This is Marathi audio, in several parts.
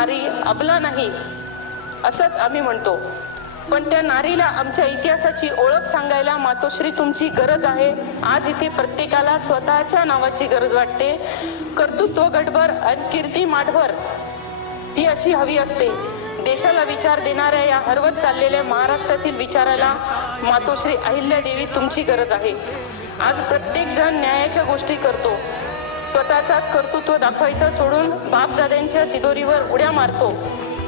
नारी अबला नाही असंच आम्ही म्हणतो, पण त्या नारीला आमच्या इतिहासाची ओळख सांगायला मातोश्री तुमची गरज आहे. आज इथे प्रत्येकाला स्वतःच्या नावाची गरज वाटते. कर्तृत्व गडभर आणि कीर्ती माठभर ही अशी हवी असते. देशाला विचार देणाऱ्या या हरवत चाललेल्या महाराष्ट्रातील विचाराला मातोश्री अहिल्यादेवी तुमची गरज आहे. आज प्रत्येक जण न्यायाच्या गोष्टी करतो, स्वतःचाच कर्तृत्व दाखवायचं सोडून बापजाद्यांच्या शिदोरीवर उड्या मारतो.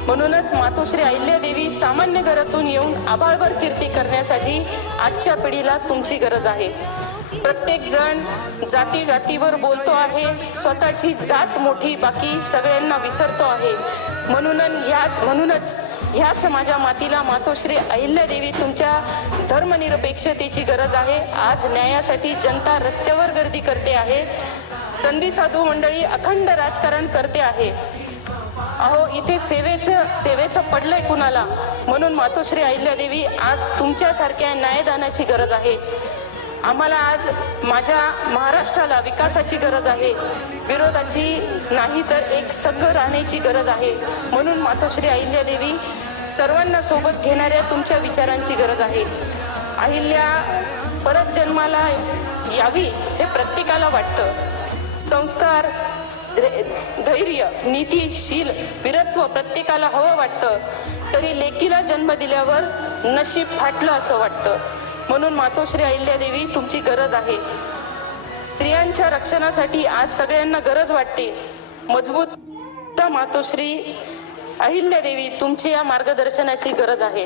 म्हणूनच मातोश्री अहिल्यादेवी सामान्य घरातून येऊन आभाळभर कीर्ती करण्यासाठी आजच्या पिढीला तुमची गरज आहे. प्रत्येक जण जाती जातीवर बोलतो आहे, स्वतःची जात मोठी बाकी सगळ्यांना विसरतो आहे. म्हणूनच ह्याच माझ्या मातीला मातोश्री अहिल्यादेवी तुमच्या धर्मनिरपेक्षतेची गरज आहे. आज न्यायासाठी जनता रस्त्यावर गर्दी करते आहे. संधी साधू मंडळी अखंड राजकारण करते आहे. अहो इथे सेवेचं पडलंय कुणाला. म्हणून मातोश्री अहिल्यादेवी आज तुमच्यासारख्या न्यायदानाची गरज आहे. आम्हाला आज माझ्या महाराष्ट्राला विकासाची गरज आहे, विरोधाची नाही तर एक संघ राहण्याची गरज आहे. म्हणून मातोश्री अहिल्यादेवी सर्वांना सोबत घेणाऱ्या तुमच्या विचारांची गरज आहे. अहिल्या परत जन्माला यावी हे प्रत्येकाला वाटतं. संस्कार, धैर्य, नीतीशील वीरत्व प्रत्येकाला हवं वाटतं. तरी लेकीला जन्म दिल्यावर नशीब फाटलं असं वाटतं. म्हणून मातोश्री अहिल्यादेवी तुमची गरज आहे. स्त्रियांच्या रक्षणासाठी आज सगळ्यांना गरज वाटते. मजबूत मातोश्री अहिल्यादेवी तुमची या मार्गदर्शनाची गरज आहे.